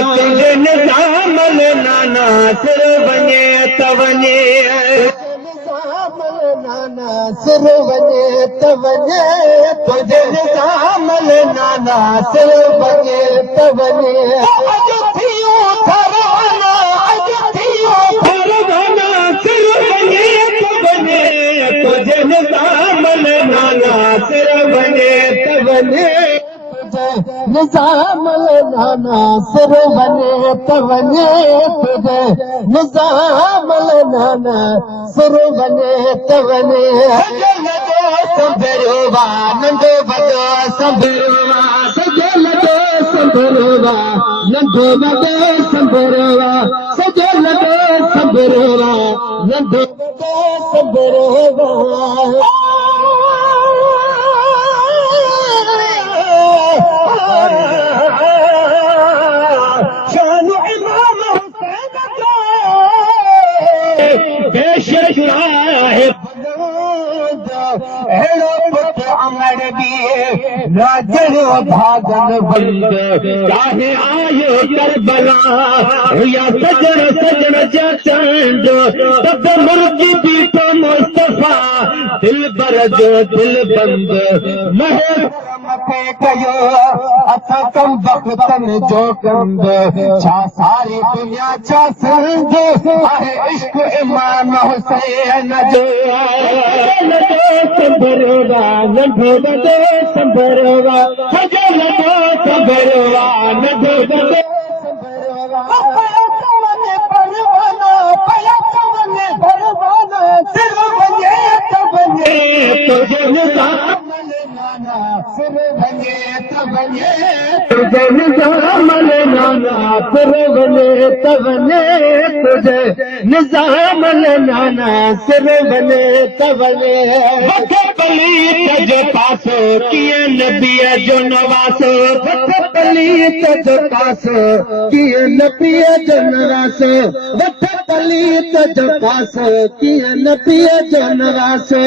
तुंहिंजे निज़ाम नाना सिर वञे त वञे नाना सिर वञे त वञे तुंहिंजे निज़ाम नाना सिर वञे त वञे अॼु थियो फरवाना अॼु थियो फरवाना सिर वञे त वञे तुंहिंजे निज़ाम नाना सिर वञे त वञे निज़ाम नाना सिर वञे त वञे तुंहिंजे निज़ाम नाना सिर वञे त वञे संभरियो वा नंढो वॾो संभरियो वा सॼो लॻो संभरियो वा नंढो वॾो संभरियो वा सॼो लॻो संभरियो वा नंढो वॾो संभरियो वा शान इमाम हुसैन जो बेशक आहे अहिड़ो पुटु अमर बि राजड़ो भागन बंद चाहे आयो करबला या सजण सजण जा चंड तब मुर्गी बीठो मुस्तफा दिल बर जो दिल बंद महर मथे कयो असां कम वक़्तन जो कंद छा सारी दुनिया छा सिंध आहे इश्क इमाम हुसैन जो संभरवा नंढो वॾो संभरवा सॼो लॻो संभरवा नंढो वॾो सिर वञे त वञे तुंहिंजे निज़ाम नाना सिर वञे त वञे तुंहिंजे निज़ाम नाना सिर वञे त वञे तुंहिंजे निज़ाम नाना सिर वञे त वञे पलीत जो पासो कीअं नबीअ जो नवासो पलीत जो पासो कीअं नबीअ जो नवासो पलीत जो पासो कीअं नबीअ जो नवासो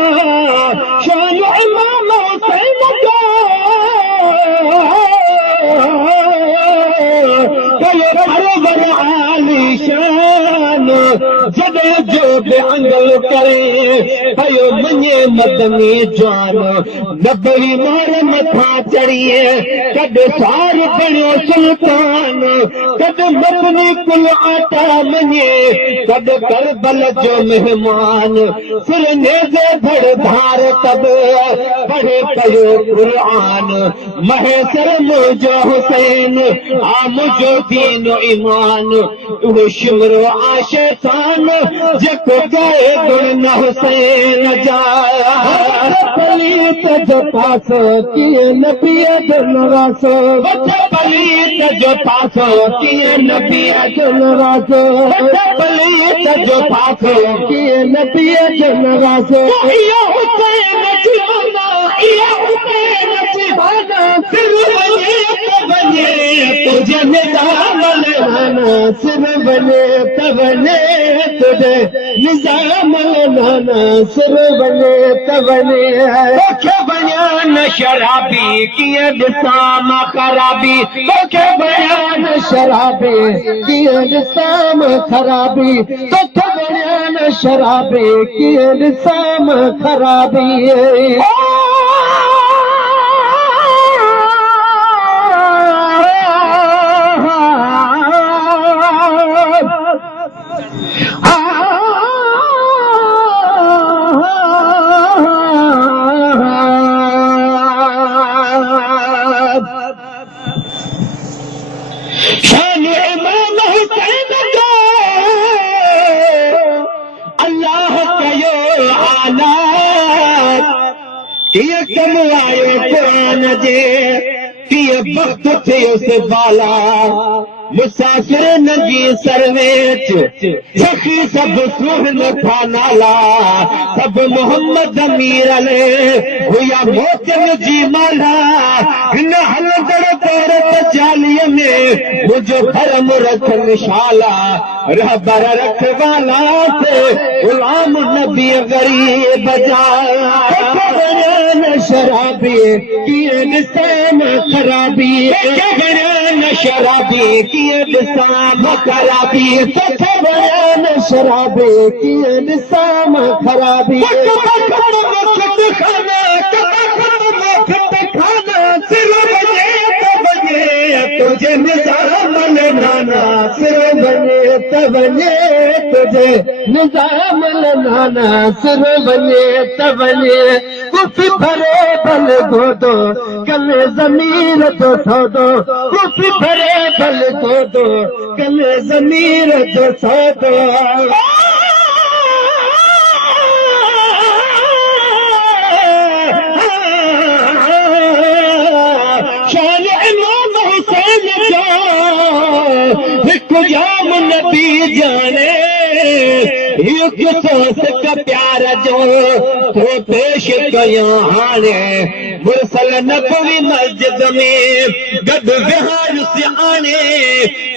शान इमाम हुसैन जो कयो परवर आली शान जॾहिं जो बि अंगल करे कयो मञे मदनी जवान नबी मार मथां चढ़िए कॾहिं सार बणियो सुल्तान कॾहिं मदनी कुल आटा मञे कॾहिं करबल जो मेहमान सिर नेज़े धड़ धार तब पढ़े कयो क़ुर्आन महेसर मुंहिंजो हुसैन आ मुंहिंजो दीन ईमान उहो शिमरो आ शैतान जेको ॻाए गुण न हुसैन जा पलीत जो पासो कीअं नबीअ जो नवासो पलीत जो पासो कीअं नबीअ जो नवासो पलीत जो पासो कीअं नबीअ जो नवासो इहो हुसैन दीवाना इहो हुसैन दीवाना सिर वञे त वञे तुंहिंजे निज़ाम नाना सिर वञे त वञे तुंहिंजे निज़ाम नाना सिर वञे त वञे तोखे बयान शराबी कीअं ॾिसां मां ख़राबी तोखे बयान शराबी कीअं ॾिसां मां ख़राबी तोखे बयान शराबी कीअं ॾिसां मां ख़राबी शान इमाम हुसैन जो अल्लाह कयो आला कीअं कम आयो क़ुरान जे कीअं वक़्तु थियोसि बाला मुसाफ़िर नगी सरवेच सखी सब सुहन था नाला सब मोहम्मद अमीर अले हुया मोचन जी माला हिन हलदड़ तोरत जालीअ में मुझो धर्म रखन शाला रहबर रखवाला से गुलाम नबी गरीब जा शराबी कीअं ॾिसां मां खराबी शराबी कीअं ॾिसां मां खराबी बयान शराबी कीअं ॾिसां मां खराबी तुझे निज़ाम नाना सिर बने त वञे तुझे निज़ाम नाना सिर बने त वञे कुफी भरे भल गोदो कल ज़मीर जो सौदो कुफी भरे भल गोदो कल ज़मीर जो सौदो शान इमाम हुसैन जो हिकु जाम नबी जाने हिकु सोस का प्यार जो तो पेश कयां हाणे मुरसल नबवी मस्जिद में गद विहार से आने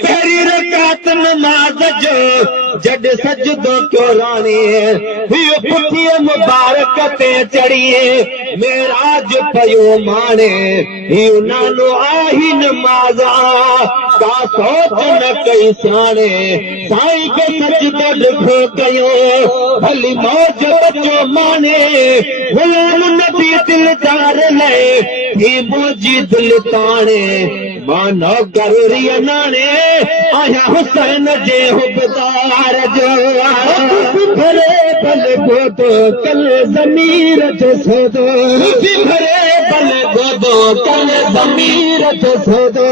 पहरी रकात नमाज जो जड सजदो क्यों राणे हियो पुठी मुबारक ते चढ़िए मेराज पयो माने हियो नालो आही नमाज़ा का सोच न कई साणे साईं के सजदो लिखो कयो भली मौज बचो माने गुलाम नबी दिलदार ले ही मुझी दिल ताणे मानो गरूरी नाने आया हुसैन जे हुबदार जो भरे भल गोदो कल ज़मीर जो सौदो भरे भल गोदो कल ज़मीर जो सौदो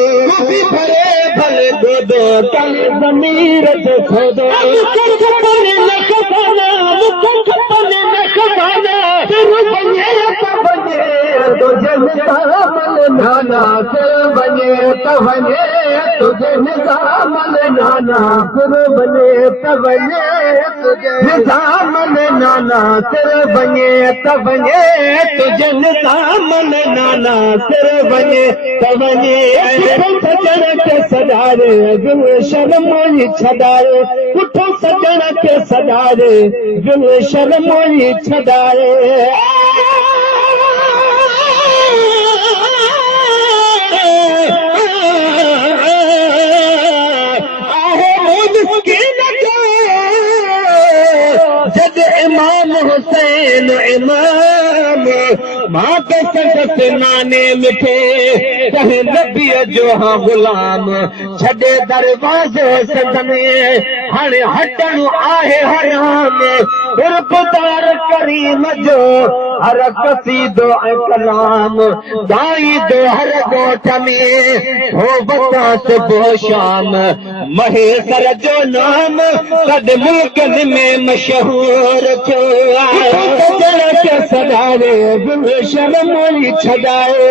भरे भल गोदो कल ज़मीर जो सौदो तुझे निज़ाम नाना सिर बने त वञे तुझे निज़ाम नाना सिर बने त वञे तुझे निज़ाम नाना सिर बने त वञे तुझे निज़ाम नाना सिर बने त वञे सजण खे सॼारे दिल शर्म छॾारे पुठो सजण खे सॼारे दिल शर्म छॾारे जद इमाम हुसैन इमाम मां पे संगत नाने मिठे कहे नबी जो हाँ गुलाम छॾे दरवाज़ो संद में हाणे हटणो आहे हराम रुपदार करीम जो हर कसीदो ऐं कलाम गाईंदो हर ॻोठ में हो बता सुबुह शाम महेसर जो नाम कद मुल्कनि में मशहूर थियो सजण खे सॼारे दिल शर्म छॾाए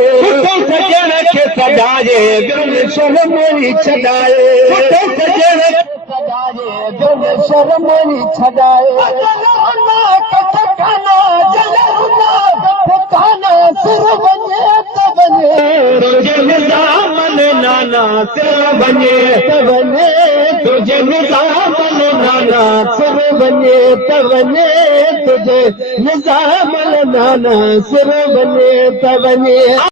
सजण खे सॼारे दिल शर्म छॾाए सजण दिल शर्म छॾाए तुझे निज़ाम नाना सिर बने त वञे तुझे निज़ाम नाना सिर बने त वञे तुझे निज़ाम नाना सिर बने त वञे